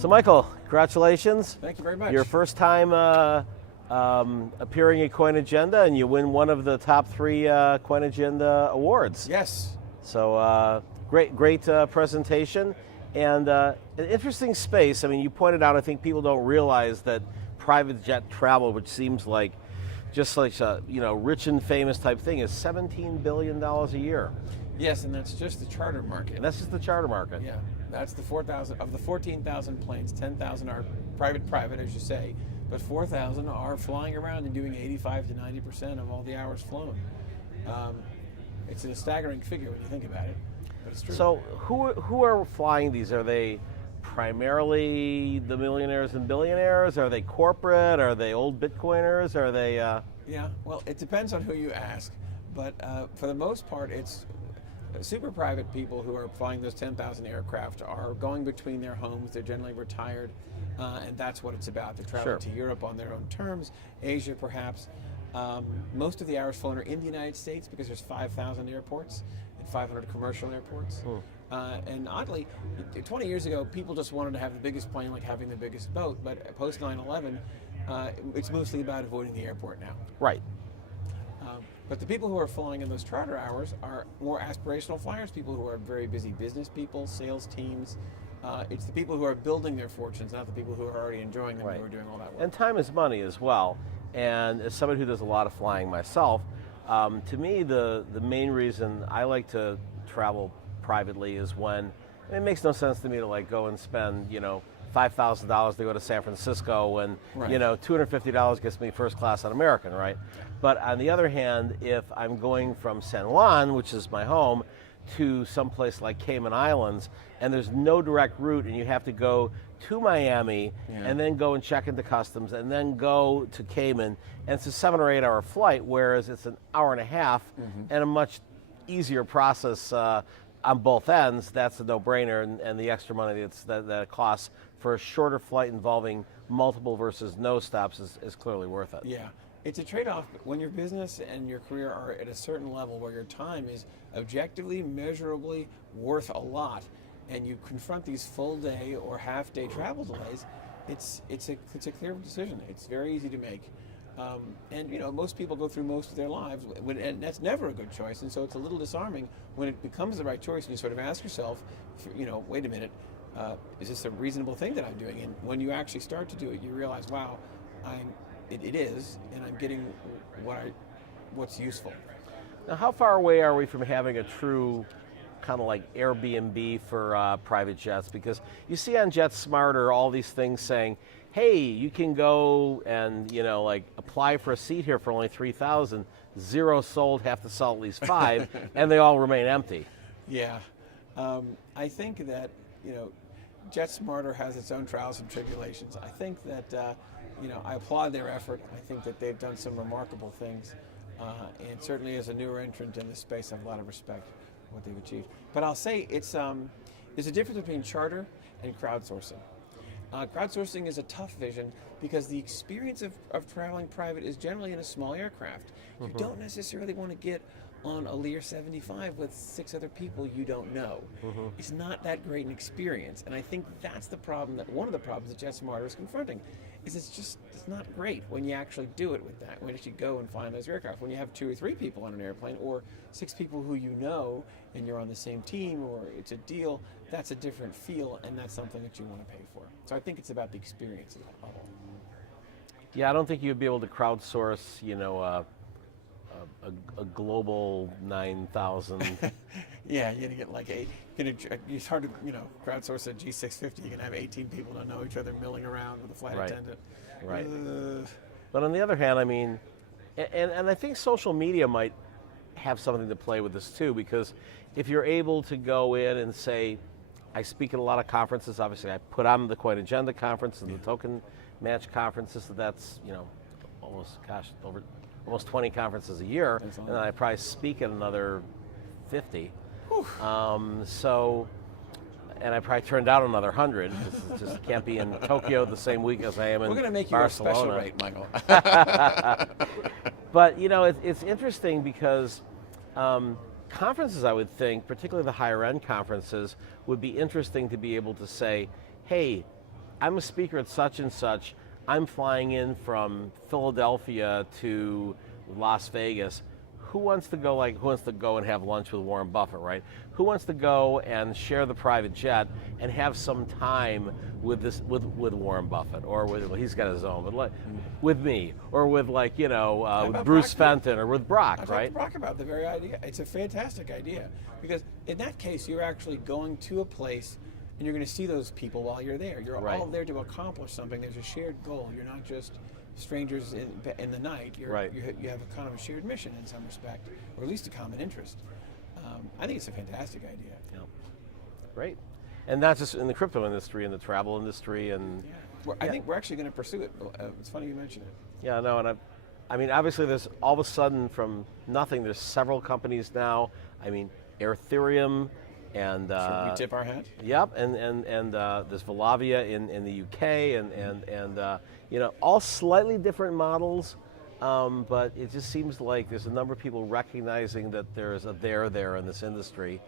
So Michael, congratulations. Thank you very much. Your first time appearing at CoinAgenda, and you win one of the top 3 CoinAgenda awards. Yes. So great presentation, and an interesting space. I mean, you pointed out, I think people don't realize that private jet travel, which seems like just like a rich and famous type thing, is $17 billion a year. Yes, and that's just the charter market. And that's just the charter market. Yeah, that's the 4,000 of the 14,000 planes. 10,000 are private, as you say, but 4,000 are flying around and doing 85 to 90% of all the hours flown. It's a staggering figure when you think about it, but it's true. So who are flying these? Are they primarily the millionaires and billionaires? Are they corporate? Are they old Bitcoiners? Are they? Yeah, well, it depends on who you ask, but for the most part, it's super private people who are flying those 10,000 aircraft are going between their homes. They're generally retired, and that's what it's about. They're traveling to Europe on their own terms, Asia perhaps. Most of the hours flown are in the United States because there's 5,000 airports and 500 commercial airports. And oddly, 20 years ago, people just wanted to have the biggest plane, like having the biggest boat. But post 9/11, it's mostly about avoiding the airport now. Right. But the people who are flying in those charter hours are more aspirational flyers, people who are very busy business people, sales teams. It's the people who are building their fortunes, not the people who are already enjoying them, who are doing all that work. And time is money as well. And as somebody who does a lot of flying myself, to me, the main reason I like to travel privately is when it makes no sense to me to like go and spend, $5,000 to go to San Francisco and, $250 gets me first class on American, right? But on the other hand, if I'm going from San Juan, which is my home, to someplace like Cayman Islands, and there's no direct route, and you have to go to Miami and then go and check into customs and then go to Cayman, and it's a 7 or 8 hour flight, whereas it's an hour and a half and a much easier process on both ends. That's a no-brainer, and the extra money that it costs for a shorter flight involving multiple versus no stops is clearly worth it. Yeah. It's a trade-off when your business and your career are at a certain level where your time is objectively, measurably worth a lot, and you confront these full-day or half-day travel delays. It's a clear decision. It's very easy to make, and most people go through most of their lives, and that's never a good choice. And so it's a little disarming when it becomes the right choice, and you sort of ask yourself, wait a minute, is this a reasonable thing that I'm doing? And when you actually start to do it, you realize, wow, it is, and I'm getting what's useful. Now, how far away are we from having a true kind of like Airbnb for private jets? Because you see on JetSmarter all these things saying, hey, you can go and apply for a seat here for only $3,000. 0 sold, have to sell at least 5, and they all remain empty. Yeah, I think that JetSmarter has its own trials and tribulations. I think that I applaud their effort. I think that they've done some remarkable things, and certainly as a newer entrant in this space, I have a lot of respect for what they've achieved. But I'll say there's a difference between charter and crowdsourcing. Crowdsourcing is a tough vision because the experience of traveling private is generally in a small aircraft. You don't necessarily want to get on a Lear 75 with 6 other people you don't know. It's not that great an experience, and I think that's the problem, one of the problems that JetSmarter is confronting, is it's not great when you actually do it with that, when you actually go and find those aircraft. When you have 2 or 3 people on an airplane, or 6 people who you know, and you're on the same team, or it's a deal, that's a different feel, and that's something that you want to pay for. So I think it's about the experience of that level. Yeah, I don't think you'd be able to crowdsource, a global 9,000. Yeah, you're gonna get like it's hard to crowdsource a G650. You're gonna have 18 people that know each other milling around with a flight attendant. Right. But on the other hand, I mean, and I think social media might have something to play with this too, because if you're able to go in and say, I speak at a lot of conferences. Obviously, I put on the CoinAgenda conference and the Token Match conferences. So that's almost 20 conferences a year, and then I probably speak at another 50. And I probably turned down another 100 because it just can't be in Tokyo the same week as I am in Barcelona. We're going to make you a special rate, Michael. But it's interesting because conferences, I would think, particularly the higher end conferences, would be interesting to be able to say, hey, I'm a speaker at such and such. I'm flying in from Philadelphia to Las Vegas. Who wants to go and have lunch with Warren Buffett, right? Who wants to go and share the private jet and have some time with Warren Buffett, or well, he's got his own, but with me, or with with Bruce Fenton, or with Brock, right? I Brock about the very idea. It's a fantastic idea, because in that case you're actually going to a place and you're going to see those people while you're there. You're all there to accomplish something. There's a shared goal. You're not just strangers in the night. You have a kind of a shared mission in some respect, or at least a common interest. I think it's a fantastic idea. Yeah. Great. And not just in the crypto industry, in the travel industry, and I think we're actually going to pursue it. It's funny you mention it. Yeah, no, and I mean, obviously, there's all of a sudden from nothing. There's several companies now. I mean, Ethereum, and should we tip our hat? Yep, and there's Volavia in the UK, and all slightly different models. But it just seems like there's a number of people recognizing that there's a there in this industry,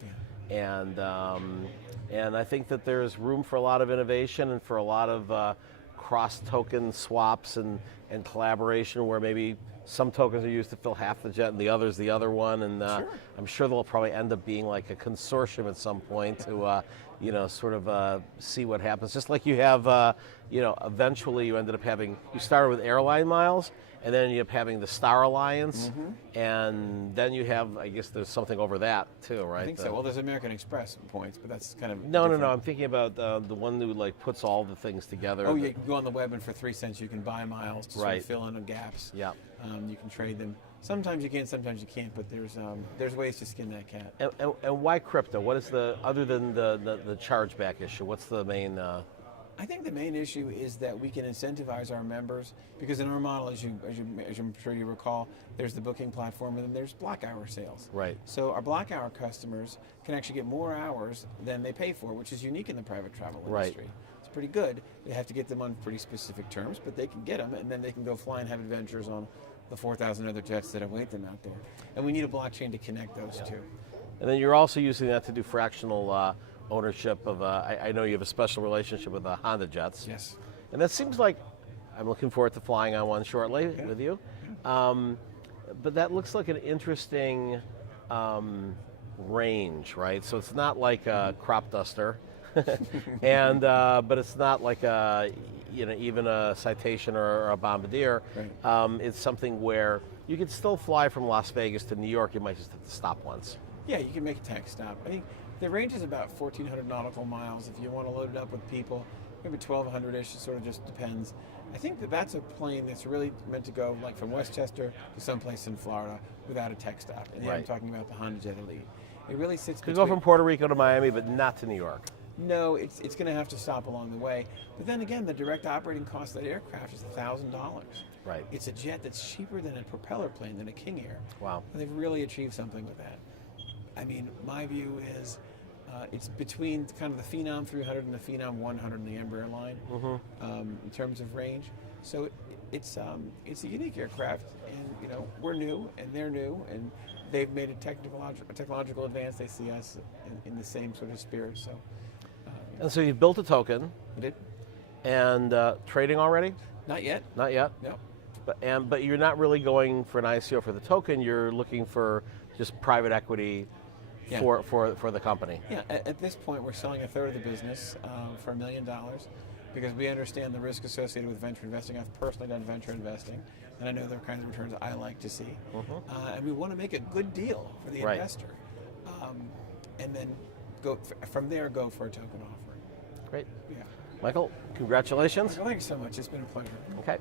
and I think that there's room for a lot of innovation and for a lot of cross-token swaps and collaboration, where maybe some tokens are used to fill half the jet and the others the other one, and I'm sure they'll probably end up being like a consortium at some point to see what happens. Just like you have, eventually you ended up having, you started with airline miles, and then you end up having the Star Alliance, and then you have, I guess there's something over that too, right? I think so. Well, there's American Express points, but that's kind of no. I'm thinking about the one who puts all the things together. Oh, you can go on the web, and for 3 cents you can buy miles to sort of fill in the gaps. Yeah. You can trade them. Sometimes you can, sometimes you can't. But there's ways to skin that cat. And why crypto? What is other than the chargeback issue? What's the main? I think the main issue is that we can incentivize our members, because in our model, as I'm sure you recall, there's the booking platform and then there's block hour sales. Right. So our block hour customers can actually get more hours than they pay for, which is unique in the private travel industry. It's pretty good. They have to get them on pretty specific terms, but they can get them, and then they can go fly and have adventures on the 4,000 other jets that await them out there. And we need a blockchain to connect those two. And then you're also using that to do fractional ownership of, I know you have a special relationship with the Honda jets. Yes. And that seems like, I'm looking forward to flying on one shortly with you. But that looks like an interesting range, right? So it's not like a crop duster, and but it's not like even a Citation or a Bombardier. Right. It's something where you could still fly from Las Vegas to New York. You might just have to stop once. Yeah, you can make a tech stop. I think the range is about 1,400 nautical miles. If you want to load it up with people, maybe 1,200-ish. It sort of just depends. I think that's a plane that's really meant to go from Westchester to someplace in Florida without a tech stop. And I'm talking about the Honda Jet Elite. It really sits between. Could go from Puerto Rico to Miami, but not to New York. No, it's going to have to stop along the way. But then again, the direct operating cost of that aircraft is $1,000. Right. It's a jet that's cheaper than a propeller plane, than a King Air. Wow. And they've really achieved something with that. I mean, my view is it's between kind of the Phenom 300 and the Phenom 100 in the Embraer line in terms of range. So it's a unique aircraft, and we're new and they're new, and they've made a technological advance. They see us in the same sort of spirit. So. And so you built a token. I did. And trading already? Not yet. Not yet. No. But you're not really going for an ICO for the token. You're looking for just private equity. Yeah. For the company. Yeah, at this point we're selling a third of the business for $1 million, because we understand the risk associated with venture investing. I've personally done venture investing, and I know the kinds of returns I like to see. And we want to make a good deal for the investor, and then go from there. Go for a token offering. Great. Yeah. Michael, congratulations. Thanks so much. It's been a pleasure. Okay.